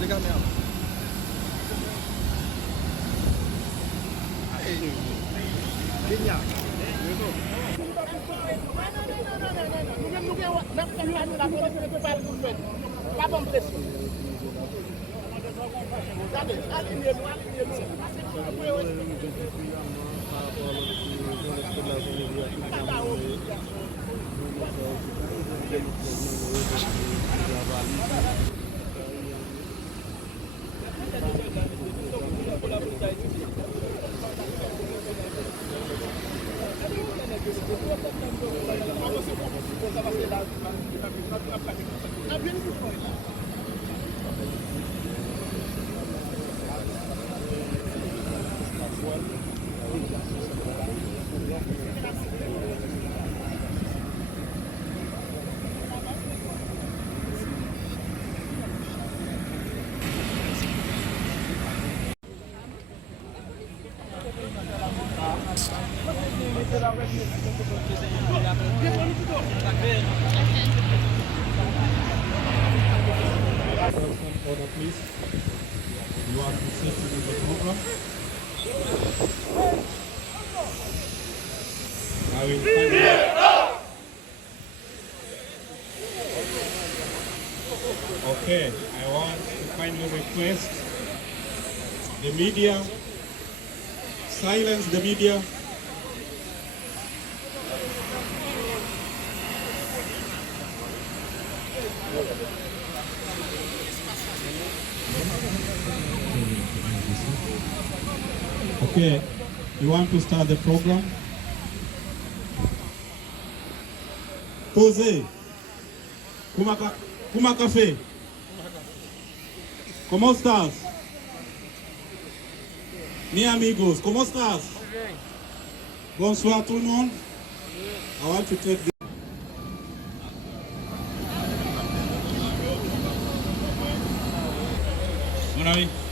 de caméra. Génial. Pas bonne pression. Order, please. You are to sit in the program. I will Okay, I want to kindly request the media, silence the media. Okay, you want to start the program? Posez. Kuma café. ¿Cómo estás? Mi amigos, ¿cómo estás? Bonsoir tout le monde. I want to take this. Mon ami.